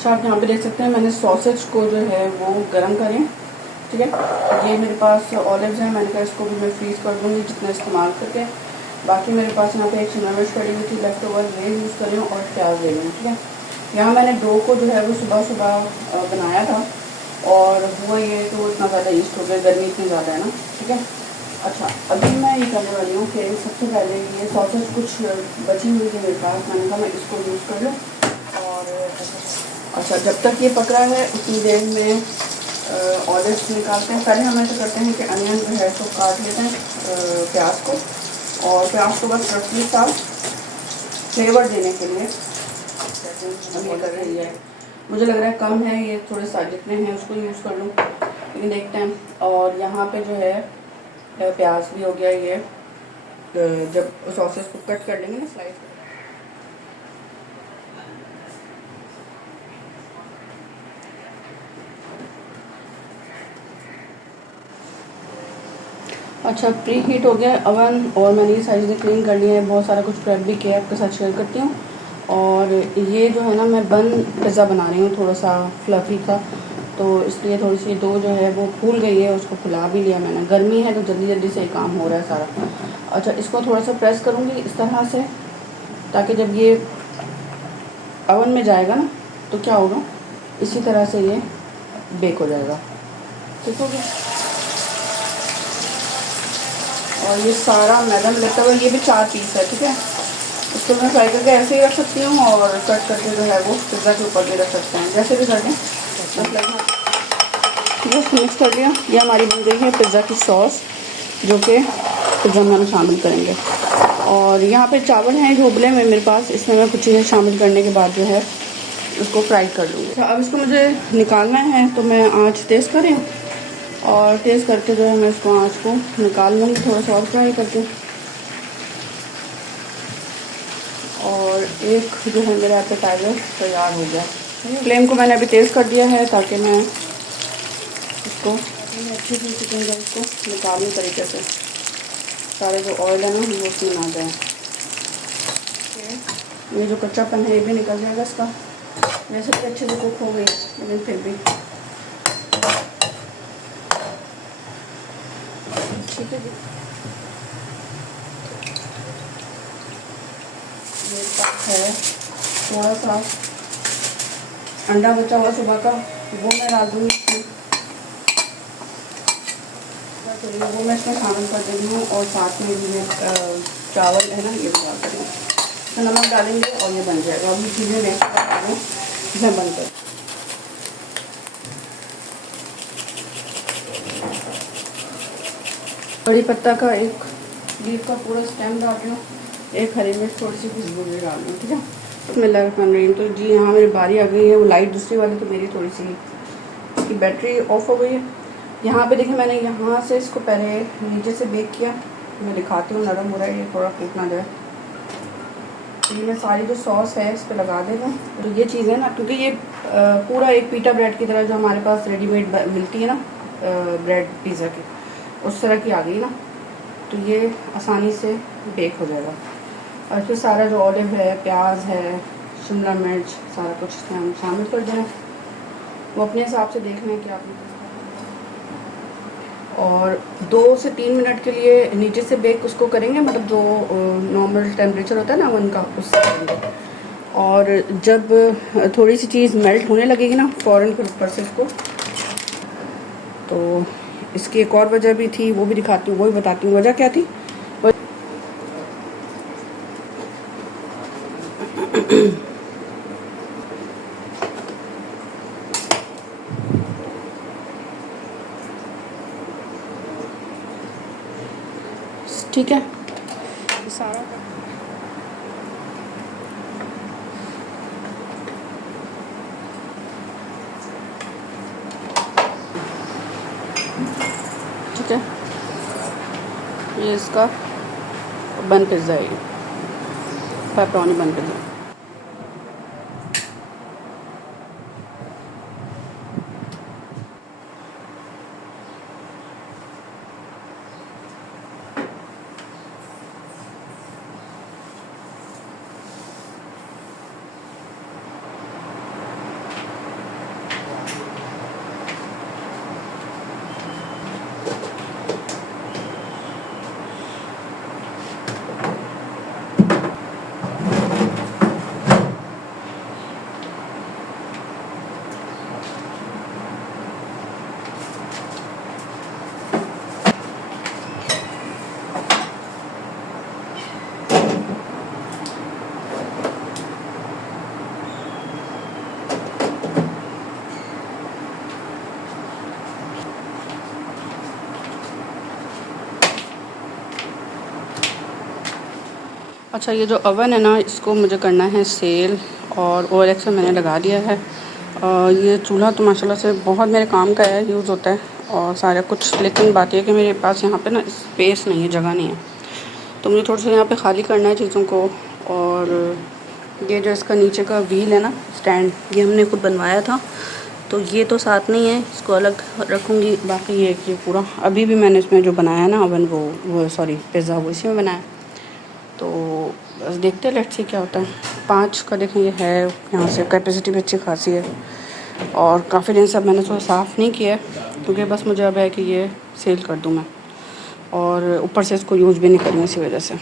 अच्छा, आप यहाँ पे देख सकते हैं मैंने सॉसेज को जो है वो गर्म करें। ठीक है, ये मेरे पास ऑलिव्स हैं, मैंने कहा इसको भी मैं फ्रीज़ कर दूँगी जितना इस्तेमाल करके। बाकी मेरे पास यहाँ पे एक शिमला मिर्च पड़ी हुई थी लेफ्ट ओवर, ये यूज़ कर रही हूँ, और प्याज ले रही हूँ। ठीक है, यहाँ मैंने डो को जो है वो सुबह सुबह बनाया था, और हुआ ये तो इतना ज़्यादा ईस्ट हो गया, गर्मी इतनी ज़्यादा है ना। ठीक है, अच्छा अभी मैं ये करने वाली हूँ कि सबसे पहले ये सॉसेज कुछ बची हुई थी मेरे पास, मैंने कहा मैं इसको यूज़ कर लूँ। और अच्छा, जब तक ये पक रहा है उतनी देर में ऑलिव्स निकालते हैं। पहले हम ऐसा करते हैं कि अनियन जो है तो काट लेते हैं प्याज को, और प्याज को बस रफली सा फ्लेवर देने के लिए हम ये कर रही है। मुझे लग रहा है कम है ये, थोड़े सा जितने हैं उसको यूज़ कर लूँ, लेकिन देखते हैं। और यहाँ पे जो है प्याज भी हो गया ये, जब सॉसेस को कट कर लेंगे ना स्लाइस। अच्छा, प्री हीट हो गया अवन, और मैंने ये सारी चीज़ें क्लीन कर ली है, बहुत सारा कुछ प्रेप भी किया आपके साथ शेयर करती हूँ। और ये जो है ना, मैं बन पिज़्ज़ा बना रही हूँ, थोड़ा सा फ्लफ़ी का, तो इसलिए थोड़ी सी डो जो है वो फूल गई है, उसको फुला भी लिया मैंने। गर्मी है तो जल्दी जल्दी से ही काम हो रहा है सारा। अच्छा, इसको थोड़ा सा प्रेस करूँगी इस तरह से, ताकि जब ये अवन में जाएगा ना तो क्या होगा, इसी तरह से ये बेक हो जाएगा। ठीक हो गया। और ये सारा मैदा में लगता हुआ, ये भी 4 पीस है। ठीक है, इसको मैं फ्राई करके ऐसे ही रख सकती हूँ, और कट करके जो है वो पिज़्ज़ा के ऊपर भी रख सकते हैं, जैसे भी कर दें। ठीक है, मिक्स कर लिया। ये हमारी बन गई है पिज़्ज़ा की सॉस, जो कि पिज़्ज़ा में हम शामिल करेंगे। और यहाँ पे चावल हैं जो उबले हुए मेरे पास, इसमें मैं कुछ चीज़ें शामिल करने के बाद जो है उसको फ्राई कर लूँगी। अच्छा, अब इसको मुझे निकालना है, तो मैं आँच तेज़ करें, और तेज़ करके जो है मैं इसको आँच को निकाल लूँगी, थोड़ा सा और फ्राई करके। और एक जो है मेरा एपेटाइज़र तैयार हो गया। फ्लेम को मैंने अभी तेज़ कर दिया है, ताकि मैं इसको अच्छे से चिकन का इसको निकालने तरीके से सारे जो ऑयल है ना वो उसमें ना जाए। ये जो कच्चापन है ये भी निकल जाएगा इसका। वैसे भी अच्छे से कुक हो गई, लेकिन फिर भी ठीक है जी। मेरे पास है थोड़ा सा अंडा बचा हुआ सुबह का, वो मैं डाल दूँगी इसमें, वो मैं इसमें शामिल कर देती हूँ। और साथ में ये चावल है ना ये भी डाल देंगे, तो नमक डालेंगे और ये बन जाएगा। अभी चीज़ें देख सकते इसे बनकर। कड़ी पत्ता का एक लीफ का पूरा स्टेम डाल रही हूँ, एक हरी मिर्च थोड़ी सी खुशबू भी डाल रही हूँ। ठीक है, बिस्मिल्लाह बन रही हूँ। तो जी यहाँ मेरी बारी आ गई है, वो लाइट दूसरी वाली तो मेरी थोड़ी सी इसकी बैटरी ऑफ हो गई है। यहाँ पे देखिए मैंने यहाँ से इसको पहले नीचे से बेक किया, मैं दिखाती हूँ, नरम हो रहा है ये, थोड़ा फूट ना जाए। तो ये मैं सारी जो सॉस है इस पर लगा दे दूँ। तो ये चीज़ है ना, क्योंकि ये पूरा एक पीटा ब्रेड की तरह जो हमारे पास रेडीमेड मिलती है ना ब्रेड पिज़्ज़ा की, उस तरह की आ गई ना, तो ये आसानी से बेक हो जाएगा। और फिर सारा जो ऑलिव है, प्याज है, शिमला मिर्च, सारा कुछ इसमें हम शामिल कर देना। वो अपने हिसाब से देख लें कि आपने। और 2 से 3 मिनट के लिए नीचे से बेक उसको करेंगे, मतलब जो नॉर्मल टेम्परेचर होता है ना अवन का, उससे करेंगे। और जब थोड़ी सी चीज़ मेल्ट होने लगेगी ना फ़ौरन फिर ऊपर से इसको, तो इसकी एक और वजह भी थी, वो भी दिखाती हूँ, वो भी बताती हूँ वजह क्या थी। ठीक है, सारा ठीक है। ये इसका बन पिज़्ज़ा है, पेपरोनी बन पिज़्ज़ा। अच्छा, ये जो ओवन है ना, इसको मुझे करना है सेल, और OLX में मैंने लगा दिया है। ये चूल्हा तो माशाल्लाह से बहुत मेरे काम का है, यूज़ होता है और सारा कुछ, लेकिन बात यह है कि मेरे पास यहाँ पे ना स्पेस नहीं है, जगह नहीं है, तो मुझे थोड़ा सा यहाँ पे खाली करना है चीज़ों को। और ये जो इसका नीचे का व्हील है ना, स्टैंड, ये हमने खुद बनवाया था, तो ये तो साथ नहीं है, इसको अलग रखूँगी। बाकी ये पूरा अभी भी मैंने इसमें जो बनाया है ना ओवन, वो सॉरी पिज़्ज़ा, वो इसी में बनाया। तो बस देखते हैं, लेट्स सी क्या होता है। 5 का देखें ये है, यहाँ से कैपेसिटी भी अच्छी खासी है, और काफ़ी दिन से अब मैंने थोड़ा साफ़ नहीं किया है, क्योंकि बस मुझे अब है कि ये सेल कर दूँ मैं, और ऊपर से इसको यूज़ भी नहीं करूँ इसी वजह से।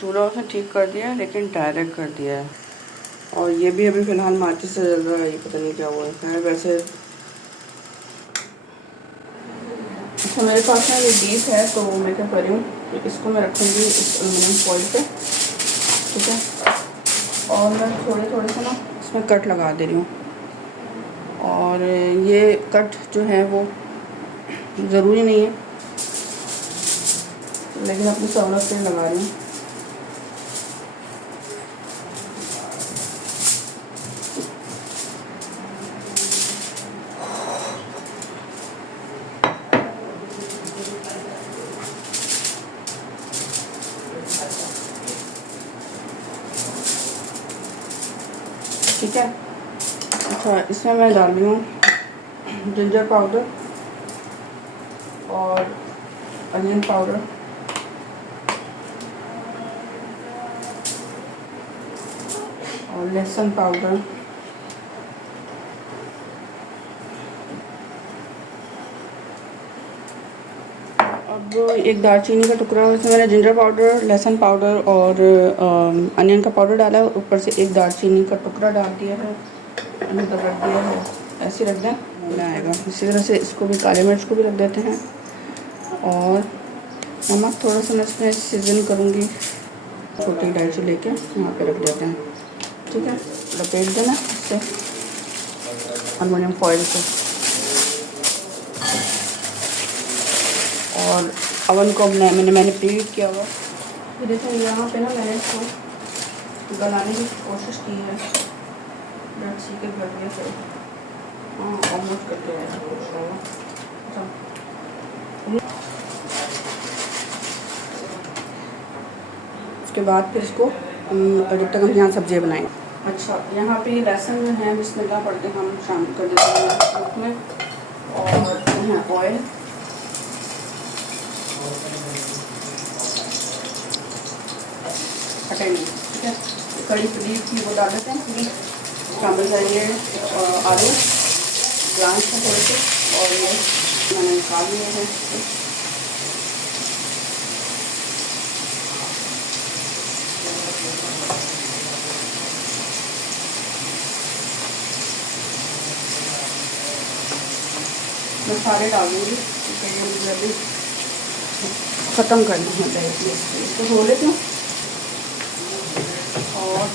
चूल्हा उसने ठीक कर दिया है, लेकिन डायरेक्ट कर दिया है, और ये भी अभी फ़िलहाल माचिस से जल रहा है, ये पता नहीं क्या हुआ है। वैसे अच्छा, मेरे पास ना ये डीप है, तो मैं क्या कर रही हूँ कि इसको मैं रखूँगी इस एल्युमिनियम फॉइल पे, ठीक है, और मैं थोड़े थोड़े से ना इसमें कट लगा दे रही हूँ। और ये कट जो है वो ज़रूरी नहीं है, लेकिन अपनी सहूलत से लगा रही हूँ। ठीक है। अच्छा, इसमें मैं डाल रही हूँ जिंजर पाउडर और अनियन पाउडर, और लहसुन पाउडर, अब एक दालचीनी का टुकड़ा, इसमें मैंने जिंजर पाउडर, लहसुन पाउडर और अनियन का पाउडर डाला है, ऊपर से एक दालचीनी का टुकड़ा डाल दिया है, मतलब रख दिया है, ऐसे रख दें बनाएगा। इसी तरह से इसको भी, काली मिर्च को भी रख देते हैं, और नमक थोड़ा सा मैं इसमें सीजन करूँगी, छोटी इलायची लेके यहाँ पे रख देते हैं, ठीक है। लपेट देना इससे एल्युमिनियम फॉइल से, और अवन को मैंने प्रीहीट किया हुआ। ये देखो, यहाँ पे ना मैंने इसको गलाने की कोशिश की है, ब्रेड सी के गल गया सर, हाँ ऑलमोस्ट कर दिया है। उसके बाद फिर इसको जब तक हम यहाँ सब्जियाँ बनाएंगे। अच्छा, यहाँ पे लहसुन जो है बिस्मिल्लाह पढ़ के हम शामिल कर देते हैं उसमें, और यहाँ ऑयल, हटाएंगे, ठीक है। कड़ी पनीर की वो डाल देते हैं, पूरी शामिल करेंगे, आलू ब्राउन से थोड़े से, और ये मैंने निकाल लिए हैं। मसाले डालूंगी, क्योंकि मुझे अभी ख़त्म करना है, इसको धो लेती हूँ। और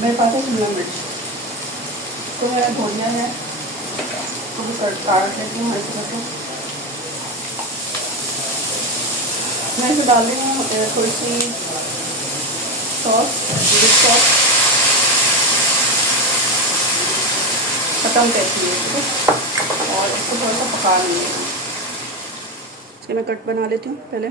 मेरे पास है शिमला मिर्च, इसको मैंने धो लिया है, इसको भी काट लेती हूँ ऐसे करके। मैं इसमें डाल रही हूँ थोड़ी सी सॉस, मिर्च सॉस, ख़त्म कैसी है, ठीक है। और इसको थोड़ा सा पका लेंगे, इसके मैं कट बना लेती हूँ पहले।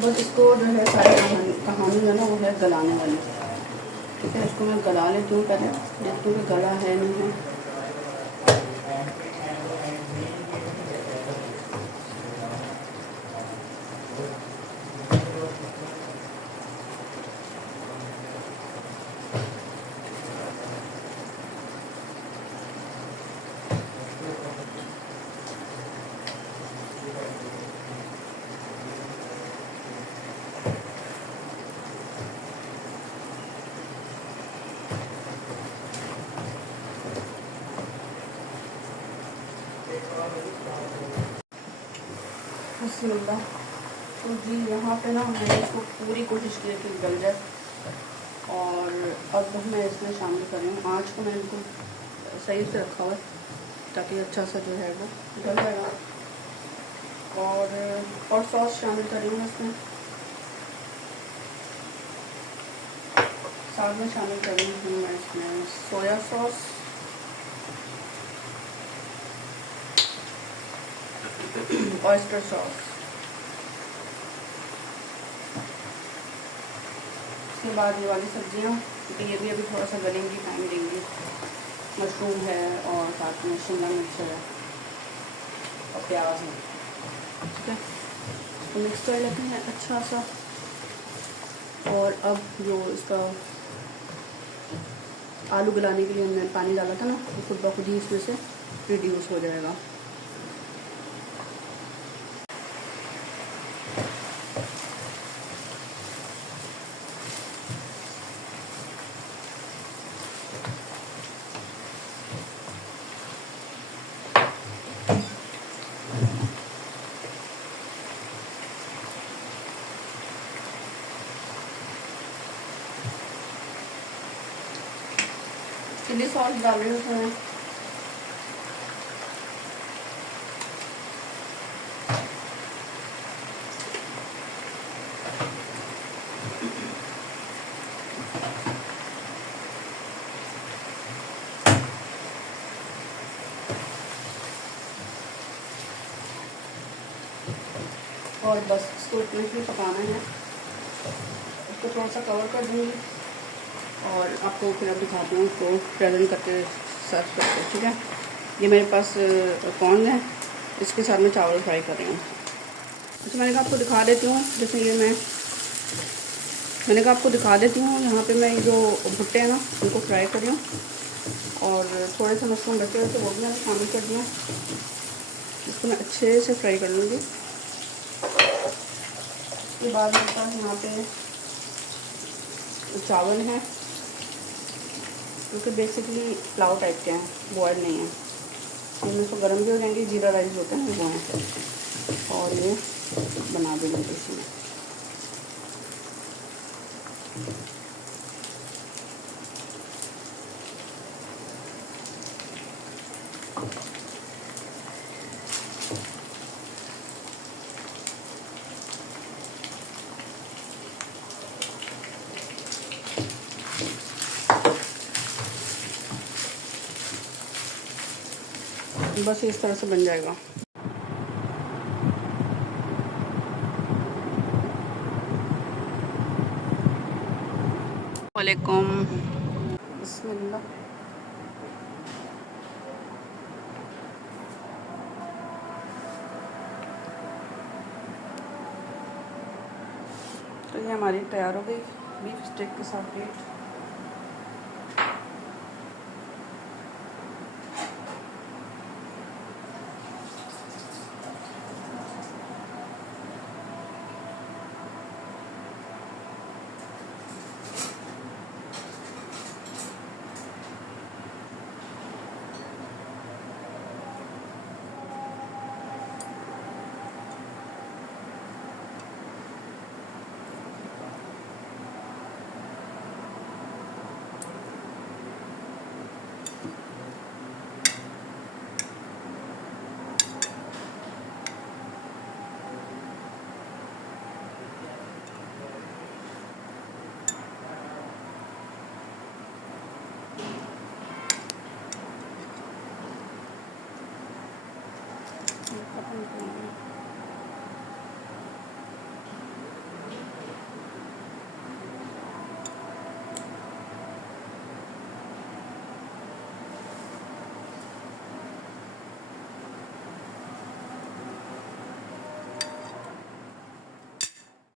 बस इसको जो है सारी कहानी जो है ना वो है गलाने वाली, ठीक है, इसको मैं गला लेती हूँ पहले, देखती हूँ कि गला है नहीं है। बिस्मिल्लाह। तो जी यहाँ पे ना मैंने इसको पूरी कोशिश की है कि गल जाए, और अब मैं इसमें शामिल कर रही हूँ। आँच को मैंने बिल्कुल सही से रखा हुआ है ताकि अच्छा सा जो है वो गल जाएगा। और सॉस शामिल कर रही हूँ इसमें, साथ में शामिल कर रही हूँ मैं इसमें सोया सॉस, ऑयस्टर सॉस। इसके बाद ये वाली सब्जियाँ, तो ये भी अभी थोड़ा सा गलेंगी, टाइम देंगी। मशरूम है और साथ में शिमला मिर्च है और प्याज है। ठीक है, तो मिक्स कर लेते हैं अच्छा सा। और अब जो इसका आलू गलाने के लिए हमने पानी डाला था ना, वो खुद ब खुद ही इसमें से रिड्यूस हो जाएगा। चिली सॉस डाल रही हूँ उसमें। और बस इसको इतना ही पकाना है। इसको थोड़ा सा कवर कर दूँगी और आपको फिर अब दिखाती हूँ इसको प्रेजेंट करके, सर्व करके। ठीक है, ये मेरे पास कॉर्न है, इसके साथ मैं चावल फ्राई कर रही हूँ। अच्छा, मैंने कहा आपको दिखा देती हूँ। जैसे ये मैंने कहा आपको दिखा देती हूँ। यहाँ पे मैं जो भुट्टे हैं ना, उनको फ्राई कर रही हूँ, और थोड़े से मशरूम बचे हुए थे वो भी मैंने शामिल कर दिया। इसको मैं अच्छे से फ्राई कर लूँगी। उसके बाद मेरे पास यहाँ पे चावल हैं, क्योंकि बेसिकली पुलाव टाइप के हैं, बॉयल नहीं है। इनमें तो गर्म भी हो जाएंगे, जीरा राइस होते हैं वो हैं, और ये बना देंगे इसमें। बस इस तरह से बन जाएगा। वालेकुम, बिस्मिल्लाह। तो ये हमारी तैयार हो गई बीफ स्टेक के साथ प्लेट।